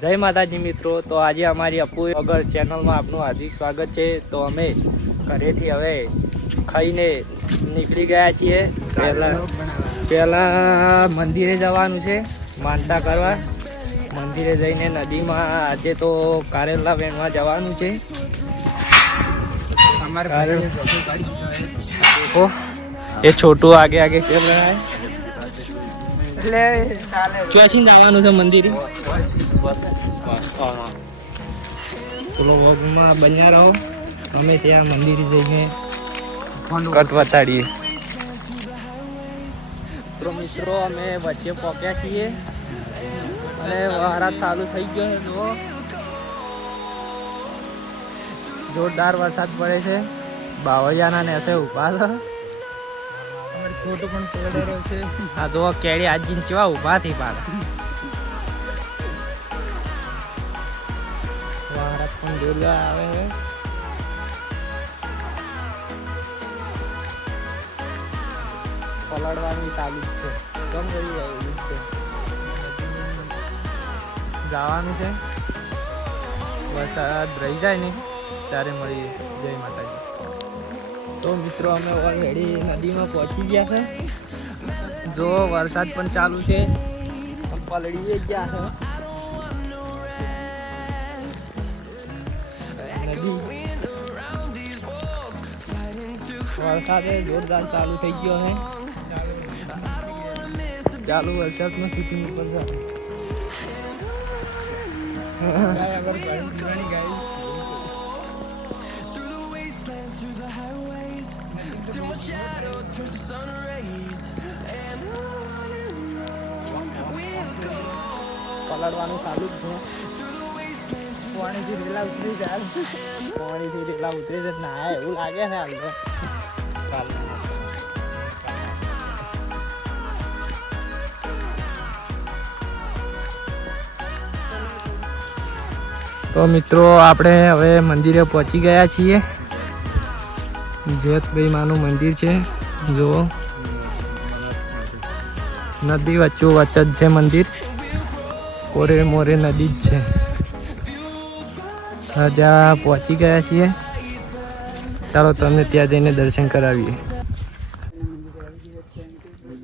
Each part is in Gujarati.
જય માતાજી મિત્રો. તો આજે અમારી અપુ વગર ચેનલમાં આપનું હાર્દિક સ્વાગત છે. તો અમે ઘરેથી હવે ખાઈને નીકળી ગયા છીએ. પહેલાં મંદિરે જવાનું છે માનતા કરવા. મંદિરે જઈને નદીમાં આજે તો કારેલા વેણવા જવાનું છે. એ છોટું આગે આગે ચલ રહા હે. ચોસી જવાનું છે મંદિરે. ચલો વોગમાં બન્યા રહો. અમે ત્યાં મંદિરે જઈને કટ વતાડીએ. તો મિત્રો અમે વચ્ચે પહોંચ્યા છીએ અને વરસાદ ચાલુ થઈ ગયો છે. જુઓ જોરદાર વરસાદ પડે છે. બાવળિયાના નેસે ઉભા છે. ફોટો પણ પકડેલો છે. હા તો કેળી આજી ચેવા ઉભા થઈ પાછા. વરસાદ પણ જોરદાર આવે છે. પલળવાની ચાલુ જ છે. કેમ કરી એવું છે જવાનું છે. વરસાદ રહી જાય ને ત્યારે મળીએ. જય માતાજી. તો મિત્રો અમે ઓલરેડી નદીમાં પહોંચી ગયા છે. જો વરસાદ પણ ચાલુ છે. પલળી ગયા છે નદી. વરસાદ જોરદાર ચાલુ થઈ ગયો છે. ચાલુ વરસાદમાં શૂટિંગ ઉપર છે. પલળવાનું ચાલુ જ છે. પાણીથી રેલા ઉતરી જાય. પાણીથી રેલા ઉતરી જાય ના એવું લાગે છે હાલ તો. તો મિત્રો આપણે હવે મંદિરે પહોંચી ગયા છીએ. જેતભાઈ માનું મંદિર છે. જુઓ નદી વચ્ચો વચ્ચ જ છે મંદિર. કોરે મોરે નદી જ છે. ત્યાં પહોંચી ગયા છીએ. ચાલો તમને ત્યાં જઈને દર્શન કરાવીએ.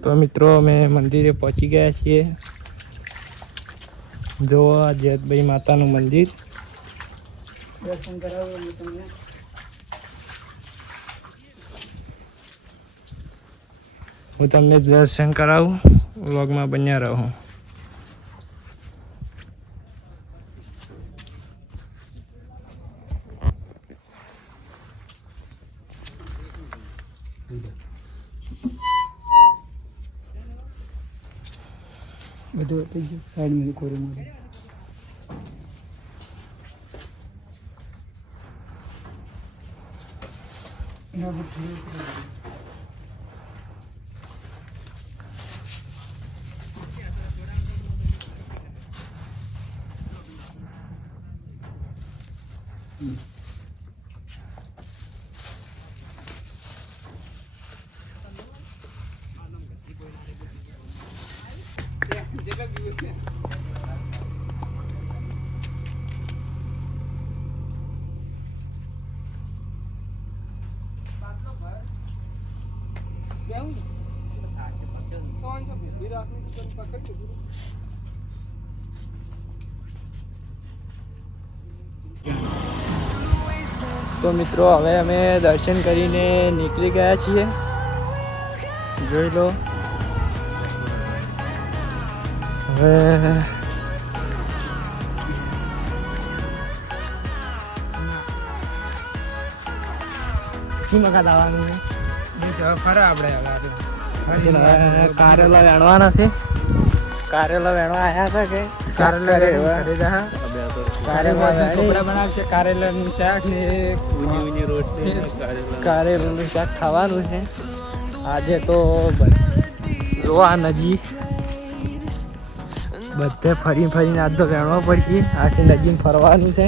તો મિત્રો અમે મંદિરે પહોંચી ગયા છીએ. જુઓ આ જેતભાઈ માતાનું મંદિર. દર્શન કરાવો તમને. હું તમને દર્શન કરાવું. વ્લોગમાં બન્યા રહો. બધું થઈ ગયું. સાઈડમાં કોરે મોરે તો મિત્રો હવે અમે દર્શન કરીને નીકળી ગયા છીએ. જોઈ લો હવે કારેલા વેણવાના છે. કારેલા વેણવા આવ્યા છે કે કારેલા બનાવશે. કારેલાનું શાક ને કારેલાનું શાક ખાવાનું છે આજે. તો જોવા નદી બધે ફરી ફરીને આજ તો વેણવા પડશે. આખી નદીમાં ફરવાનું છે.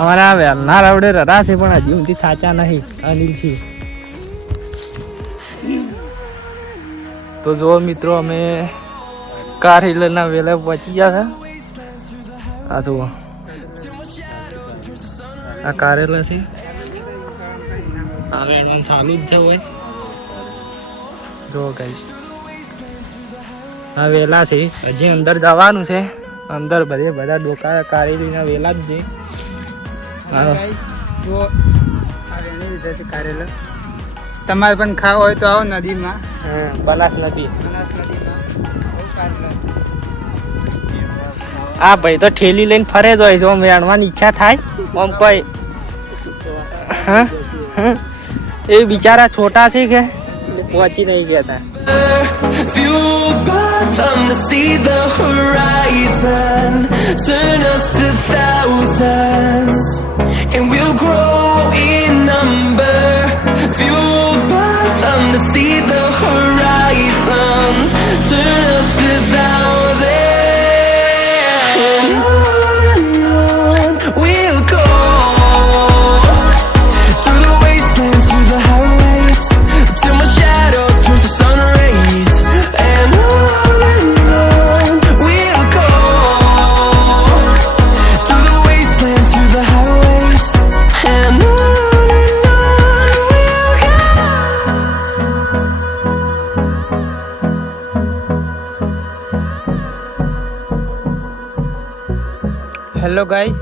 અમારા વેલના રાવડે રરા છે પણ હજી ઊંધી સાચા નહીં. અનિલસિંહ તો જો મિત્રો અમે કારેલાના વેલા પહોંચી ગયા હતા. આ જુઓ આ કારેલા છે. હવે એડવાન્સ ચાલુ જ છે હોય. જો ગાઈસ આ વેલા છે. હજી અંદર જવાનું છે. અંદર બધા ડોકા કારેલીના વેલા જ છે. જો આ વેણી લીધા છે કારેલા. તમારે પણ ખાવા હોય તો આવો નદીમાં. બનાસ નદી. બનાસ નદીમાં બહુ કારેલા. આ ભાઈ તો ઠેલી લઈને ફરે જ હોય. જો વેણવાની ઈચ્છા થાય આમ કોઈ એ બિચારા છોટા છે કે પહોંચી નહીં ગયા હતા. Fueled by them to see the horizon, turn us to thousands, and we'll grow in number. Fueled by them to see the horizon, turn us to thousands, and on we'll go, through the wastelands, through the highways, till my shadow turns to sun rays. And on we'll go, through the wastelands, through the highways. And on we'll go. Hello guys,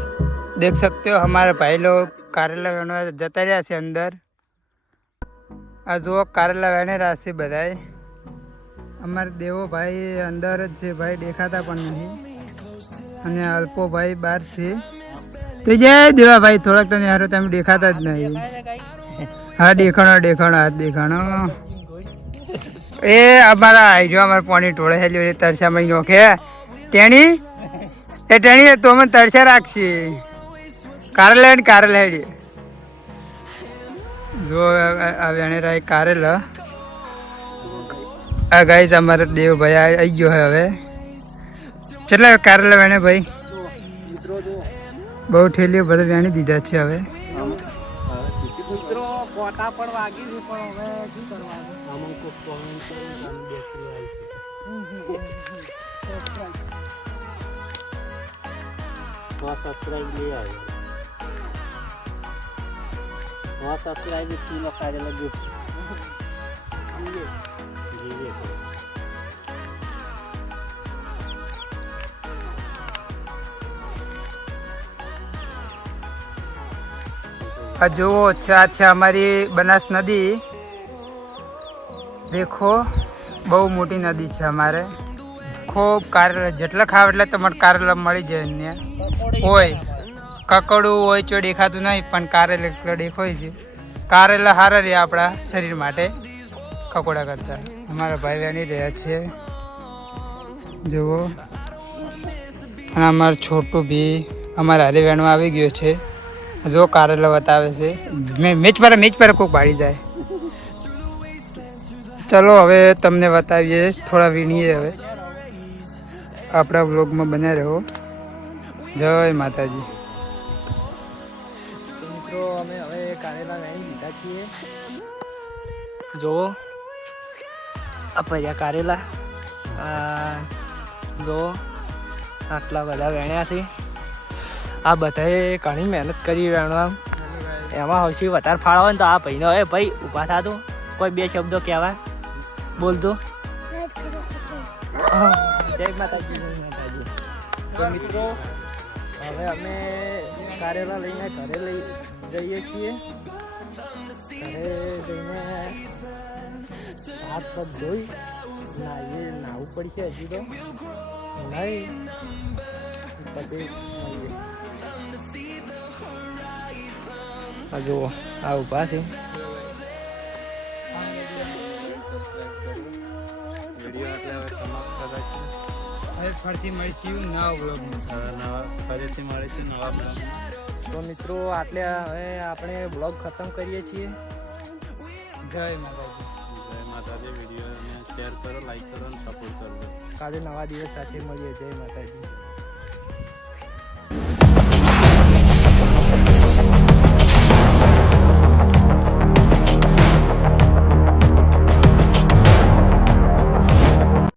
देख सकते हो हमारे भाई लोग कारेला वेणवा जता रह्या છે અંદર. આ જો કારેલા વેણી રહ્યા છે બધાય. અમારે દેવો ભાઈ અંદર જ છે ભાઈ, દેખાતા પણ નહીં. અને અલ્પો ભાઈ બહાર છે. તો જય દેવા ભાઈ, થોડાક તમે હારો તમે દેખાતા જ નહીં. હા દેખાણો હાથ દેખાણો. એ અમારા આઈજો અમારે પાણી ટોળે હેલ્યો તરસા મહિનો કે ટેણી એ ટેણી તો અમે તરસા રાખશે. કારેલા હેડી જો આ વેણેરા કારેલા. આ ગાઈસ અમારે દેવભાઈ આવી ગયો હે. હવે કેટલા કારેલા વેણે ભાઈ? બહુ ઠેલીઓ બધા વેણી દીધા છે. હવે આ જુઓ છે हमारी बनास नदी. देखो બહુ મોટી નદી છે અમારે. ખૂબ કારેલા જેટલા ખાવ એટલે તમારે કારેલા મળી જાય. અહીંયા હોય કકડું હોય તો દેખાતું નહીં, પણ કારેલા એકલા દેખાય છે. કારેલા સારા રહે આપણા શરીર માટે કકોડા કરતા. અમારા ભાઈ વેણી રહ્યા છે જુઓ. અને અમારું છોટું બી અમારા હારે વેણવા આવી ગયો છે. જો કારેલા બતાવે છે. મેચ પર કોઈક ભાડી જાય. ચલો હવે તમને બતાવીએ થોડા વીણીએ. હવે આપણા વ્લોગમાં બન્યા રહો. જય માતાજી. મિત્રો અમે હવે કારેલા વેણી લીધા છીએ. જુઓ આ પર્યા કારેલા. જુઓ આટલા બધા વેણ્યા છે. આ બધાએ ઘણી મહેનત કરી વેણવા. એમાં સૌથી વધારે ફાળો હોય ને તો આ ભાઈનો. હવે ભાઈ ઊભા થા તું, કોઈ બે શબ્દો કહેવા બોલતો. જય માતાજી. તો મિત્રો હવે અમે કારેલા લઈને ઘરે જઈએ છીએ. ઘરે જઈને હાથ પગ ધોઈ નાહવું પડશે. હજી તો નહીં પછી આ જુઓ આ ઊભા છે. ફરીથી મળીશું નવા બ્લોગમાં. તો મિત્રો આટલે હવે આપણે બ્લોગ ખતમ કરીએ છીએ. જય માતાજી. વિડીયોને શેર કરો, લાઈક કરો અને સપોર્ટ કરો. કાલે નવા દિવસ સાથે મળીએ. જય માતાજી.